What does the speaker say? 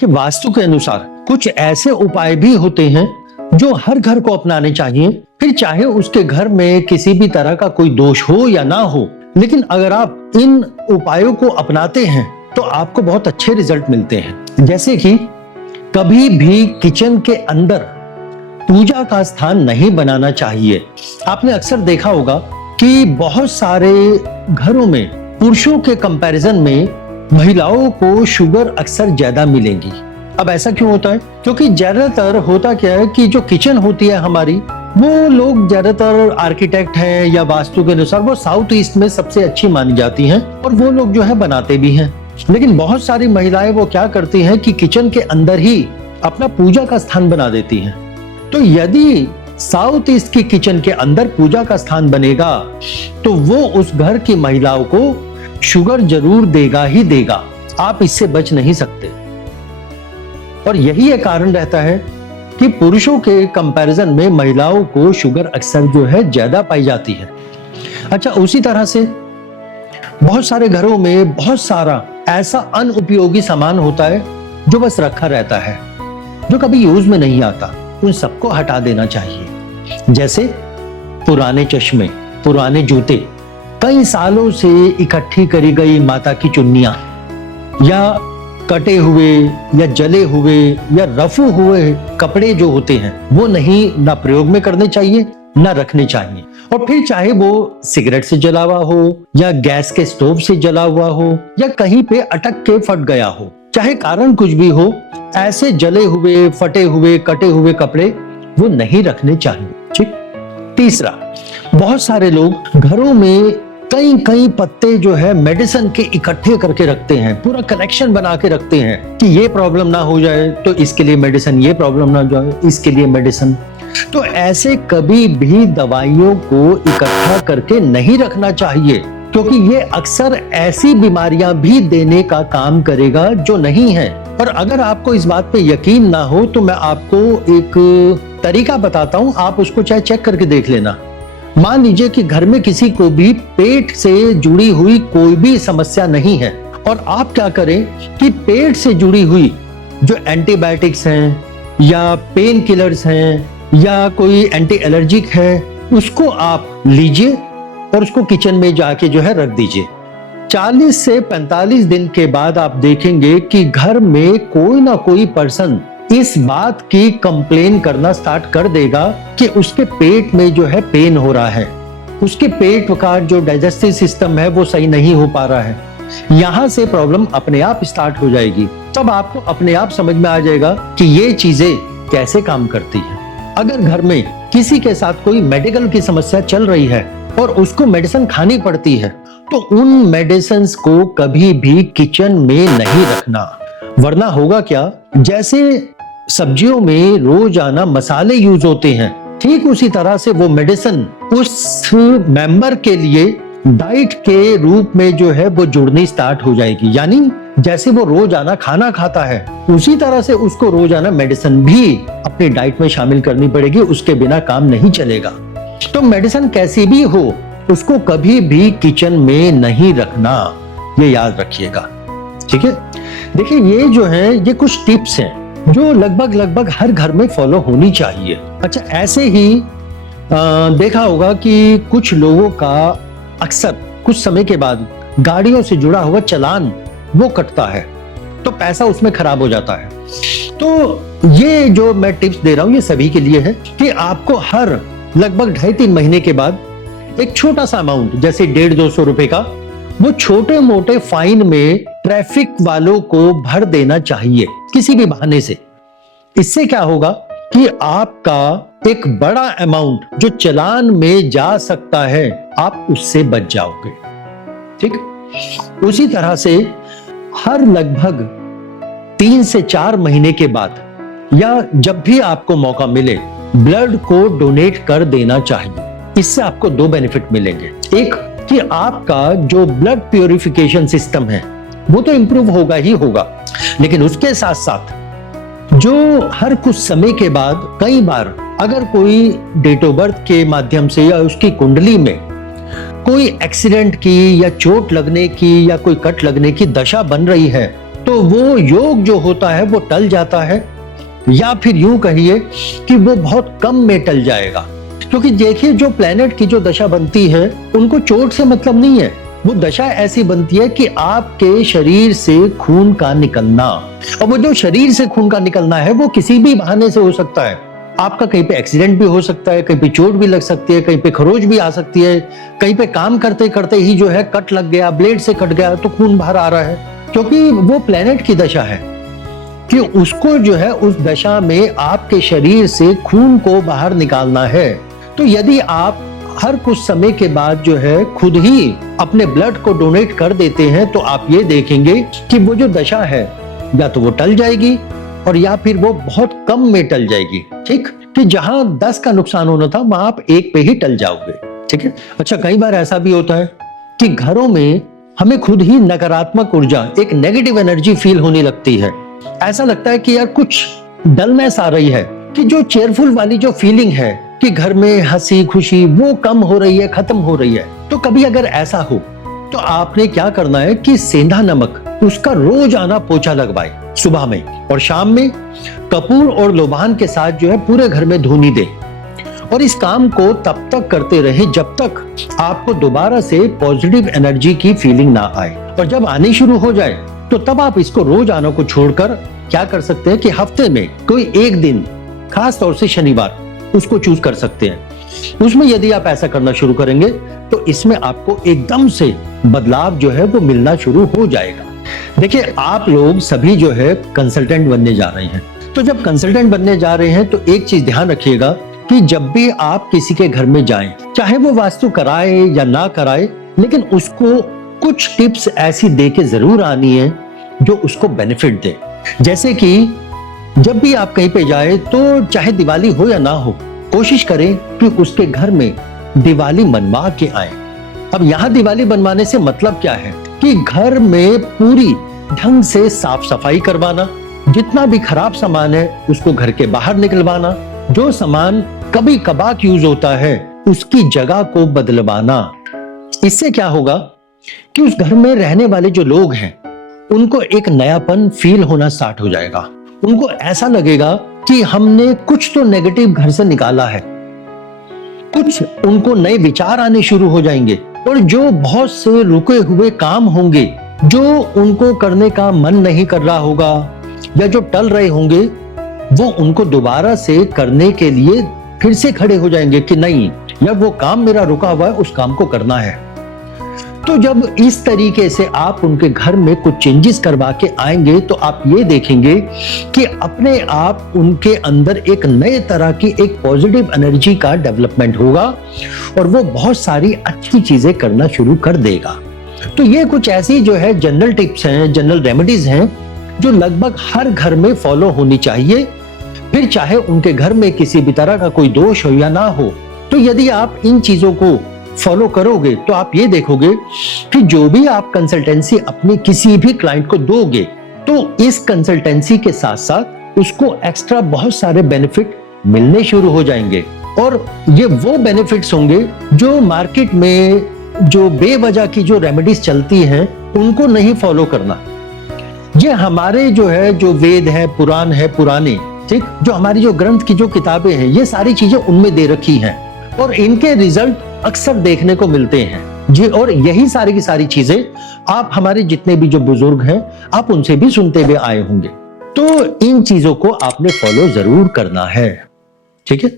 देखिए, वास्तु के अनुसार कुछ ऐसे उपाय भी होते हैं जो हर घर को अपनाने चाहिए, फिर चाहे उसके घर में किसी भी तरह का कोई दोष हो या ना हो। लेकिन अगर आप इन उपायों को अपनाते हैं तो आपको बहुत अच्छे रिजल्ट मिलते हैं। जैसे कि कभी भी किचन के अंदर पूजा का स्थान नहीं बनाना चाहिए। आपने अक्सर देखा होगा कि बहुत सारे घरों में पुरुषों के कंपैरिजन में महिलाओं को शुगर अक्सर ज्यादा मिलेंगी। अब ऐसा क्यों होता है? क्योंकि ज्यादातर होता क्या है कि जो किचन होती है हमारी, वो लोग ज्यादातर आर्किटेक्ट हैं या वास्तु के अनुसार वो साउथ ईस्ट में सबसे अच्छी मानी जाती हैं और वो लोग जो है बनाते भी हैं। लेकिन बहुत सारी महिलाएं वो क्या करती हैं कि किचन के अंदर ही अपना पूजा का स्थान बना देती हैं। तो यदि साउथ ईस्ट की किचन के अंदर पूजा का स्थान बनेगा तो वो उस घर की महिलाओं को शुगर जरूर देगा ही देगा। आप इससे बच नहीं सकते। और यही एक कारण रहता है कि पुरुषों के कंपैरिजन में महिलाओं को शुगर अक्सर जो है ज्यादा पाई जाती है। अच्छा, उसी तरह से बहुत सारे घरों में बहुत सारा ऐसा अनुपयोगी सामान होता है जो बस रखा रहता है, जो कभी यूज में नहीं आता। उन सबको हटा देना चाहिए। जैसे पुराने चश्मे, पुराने जूते, कई सालों से इकट्ठी करी गई माता की चुन्नियां, या कटे हुए या जले हुए या रफू हुए कपड़े जो होते हैं वो नहीं ना प्रयोग में करने चाहिए ना रखने चाहिए। और फिर चाहे वो सिगरेट से जला हुआ हो या गैस के स्टोव से जला हुआ हो या कहीं पे अटक के फट गया हो, चाहे कारण कुछ भी हो, ऐसे जले हुए, फटे हुए, कटे हुए कपड़े वो नहीं रखने चाहिए। ठीक। तीसरा, बहुत सारे लोग घरों में कई कई पत्ते जो है मेडिसिन के इकट्ठे करके रखते हैं, पूरा कलेक्शन बना के रखते हैं कि ये प्रॉब्लम ना हो जाए तो इसके लिए मेडिसिन, ये प्रॉब्लम ना हो जाए इसके लिए मेडिसिन। तो ऐसे कभी भी दवाइयों को इकट्ठा करके नहीं रखना चाहिए, क्योंकि ये अक्सर ऐसी बीमारियां भी देने का काम करेगा जो नहीं है। और अगर आपको इस बात पे यकीन ना हो तो मैं आपको एक तरीका बताता हूं, आप उसको चाहे चेक करके देख लेना। मान लीजिए कि घर में किसी को भी पेट से जुड़ी हुई कोई भी समस्या नहीं है, और आप क्या करें कि पेट से जुड़ी हुई जो एंटीबायोटिक्स हैं या पेन किलर्स हैं या कोई एंटी एलर्जिक है, उसको आप लीजिए और उसको किचन में जाके जो है रख दीजिए। 40 से 45 दिन के बाद आप देखेंगे कि घर में कोई ना कोई पर्सन इस बात की कंप्लेन करना स्टार्ट कर देगा कि उसके पेट में जो है पेन हो रहा है, उसके पेट का जो डाइजेस्टिव सिस्टम है वो सही नहीं हो पा रहा है। यहां से प्रॉब्लम अपने आप स्टार्ट हो जाएगी। तब आपको अपने आप समझ में आ जाएगा कि ये चीजें कैसे काम करती है। अगर घर में किसी के साथ कोई मेडिकल की समस्या चल रही है और उसको मेडिसिन खानी पड़ती है तो उन मेडिसिन को कभी भी किचन में नहीं रखना, वरना होगा क्या, जैसे सब्जियों में रोजाना मसाले यूज होते हैं, ठीक उसी तरह से वो मेडिसिन उस मेंबर के लिए डाइट के रूप में जो है वो जुड़नी स्टार्ट हो जाएगी। यानी जैसे वो रोजाना खाना खाता है उसी तरह से उसको रोजाना मेडिसिन भी अपनी डाइट में शामिल करनी पड़ेगी, उसके बिना काम नहीं चलेगा। तो मेडिसिन कैसी भी हो उसको कभी भी किचन में नहीं रखना, ये याद रखिएगा। ठीक है। देखिए, ये जो है ये कुछ टिप्स हैं जो लगभग हर घर में फॉलो होनी चाहिए। अच्छा, ऐसे ही देखा होगा कि कुछ लोगों का अक्सर कुछ समय के बाद गाड़ियों से जुड़ा हुआ चालान वो कटता है तो पैसा उसमें खराब हो जाता है। तो ये जो मैं टिप्स दे रहा हूं ये सभी के लिए है कि आपको हर लगभग 2.5-3 महीने के बाद एक छोटा सा अमाउंट, जैसे 150-200 रुपए का, वो छोटे मोटे फाइन में ट्रैफिक वालों को भर देना चाहिए किसी भी बहाने से। इससे क्या होगा कि आपका एक बड़ा अमाउंट जो चालान में जा सकता है आप उससे बच जाओगे। ठीक। उसी तरह से हर लगभग 3 से 4 महीने के बाद या जब भी आपको मौका मिले ब्लड को डोनेट कर देना चाहिए। इससे आपको 2 बेनिफिट मिलेंगे। एक कि आपका जो ब्लड प्यूरिफिकेशन सिस्टम है वो तो इंप्रूव होगा ही होगा, लेकिन उसके साथ साथ जो हर कुछ समय के बाद कई बार अगर कोई डेट ऑफ बर्थ के माध्यम से या उसकी कुंडली में कोई एक्सीडेंट की या चोट लगने की या कोई कट लगने की दशा बन रही है तो वो योग जो होता है वो टल जाता है, या फिर यूं कहिए कि वो बहुत कम में टल जाएगा। क्योंकि देखिए, जो प्लेनेट की जो दशा बनती है उनको चोट से मतलब नहीं है। वो दशा ऐसी बनती है कि आपके शरीर से खून का निकलना, और वो जो शरीर से खून का निकलना है वो किसी भी बहाने से हो सकता है। आपका कहीं पे एक्सीडेंट भी हो सकता है, कहीं पे चोट भी लग सकती है, कहीं पे खरोच भी आ सकती है, कहीं पे काम करते करते ही जो है कट लग गया, ब्लेड से कट गया तो खून बाहर आ रहा है। क्योंकि वो प्लेनेट की दशा है कि उसको जो है उस दशा में आपके शरीर से खून को बाहर निकालना है। तो यदि आप हर कुछ समय के बाद जो है खुद ही अपने ब्लड को डोनेट कर देते हैं तो आप ये देखेंगे कि वो जो दशा है या तो वो टल जाएगी और या फिर वो बहुत कम में टल जाएगी। ठीक, कि जहां 10 का नुकसान होना था वहां आप 1 पे ही टल जाओगे। ठीक है। अच्छा, कई बार ऐसा भी होता है कि घरों में हमें खुद ही नकारात्मक ऊर्जा, एक नेगेटिव एनर्जी फील होने लगती है। ऐसा लगता है कि यार कुछ डलनेस आ रही है, कि जो चेयरफुल वाली जो फीलिंग है कि घर में हंसी खुशी वो कम हो रही है, खत्म हो रही है। तो कभी अगर ऐसा हो तो आपने क्या करना है कि सेंधा नमक उसका रोज आना पोछा लगवाए, सुबह में और शाम में कपूर और लोबान के साथ जो है पूरे घर में धूनी दे, और इस काम को तब तक करते रहे जब तक आपको दोबारा से पॉजिटिव एनर्जी की फीलिंग ना आए। और जब आनी शुरू हो जाए तो तब आप इसको रोज आना को छोड़कर क्या कर सकते हैं कि हफ्ते में कोई एक दिन, खास तौर से शनिवार, उसको चूज कर सकते हैं। उसमें यदि आप ऐसा करना शुरू करेंगे तो इसमें आपको एकदम से बदलाव जो है वो मिलना शुरू हो जाएगा। देखिए, आप लोग सभी जो है कंसल्टेंट बनने जा रहे हैं, तो जब कंसल्टेंट बनने जा रहे हैं तो एक चीज ध्यान रखिएगा कि जब भी आप किसी के घर में जाएं, चाहे वो वास्तु कराए या ना कराए, लेकिन उसको कुछ टिप्स ऐसी दे के जरूर आनी है जो उसको बेनिफिट दे। जैसे कि जब भी आप कहीं पे जाए तो चाहे दिवाली हो या ना हो, कोशिश करें कि उसके घर में दिवाली बनवा के आए। अब यहाँ दिवाली बनवाने से मतलब क्या है कि घर में पूरी ढंग से साफ सफाई करवाना, जितना भी खराब सामान है उसको घर के बाहर निकलवाना, जो सामान कभी कभार यूज होता है उसकी जगह को बदलवाना। इससे क्या होगा कि उस घर में रहने वाले जो लोग हैं उनको एक नयापन फील होना स्टार्ट हो जाएगा। उनको ऐसा लगेगा कि हमने कुछ तो नेगेटिव घर से निकाला है, कुछ उनको नए विचार आने शुरू हो जाएंगे, और जो बहुत से रुके हुए काम होंगे जो उनको करने का मन नहीं कर रहा होगा या जो टल रहे होंगे, वो उनको दोबारा से करने के लिए फिर से खड़े हो जाएंगे कि नहीं यार, वो काम मेरा रुका हुआ है, उस काम को करना है। तो जब इस तरीके से आप उनके घर में कुछ चेंजेस करवा के आएंगे तो आप ये देखेंगे कि अपने आप उनके अंदर एक नए तरह की एक पॉजिटिव एनर्जी का डेवलपमेंट होगा और वो बहुत सारी अच्छी चीजें करना शुरू कर देगा। तो ये कुछ ऐसी जो है जनरल टिप्स हैं, जनरल रेमेडीज हैं जो लगभग हर घर में फॉलो होनी चाहिए, फिर चाहे उनके घर में किसी भी तरह का कोई दोष हो या ना हो। तो यदि आप इन चीजों को फॉलो करोगे तो आप ये देखोगे कि जो भी आप कंसल्टेंसी अपने किसी भी क्लाइंट को दोगे तो इस कंसल्टेंसी के साथ साथ उसको एक्स्ट्रा बहुत सारे बेनिफिट मिलने शुरू हो जाएंगे, और ये वो बेनिफिट्स होंगे जो मार्केट में जो बेवजह की जो रेमेडीज चलती हैं उनको नहीं फॉलो करना। ये हमारे जो है जो वेद है, पुराण है, पुराने, ठीक, जो हमारी जो ग्रंथ की जो किताबें हैं, ये सारी चीजें उनमें दे रखी हैं और इनके रिजल्ट अक्सर देखने को मिलते हैं जी। और यही सारी की सारी चीजें आप हमारे जितने भी जो बुजुर्ग हैं आप उनसे भी सुनते हुए आए होंगे। तो इन चीजों को आपने फॉलो जरूर करना है, ठीक है।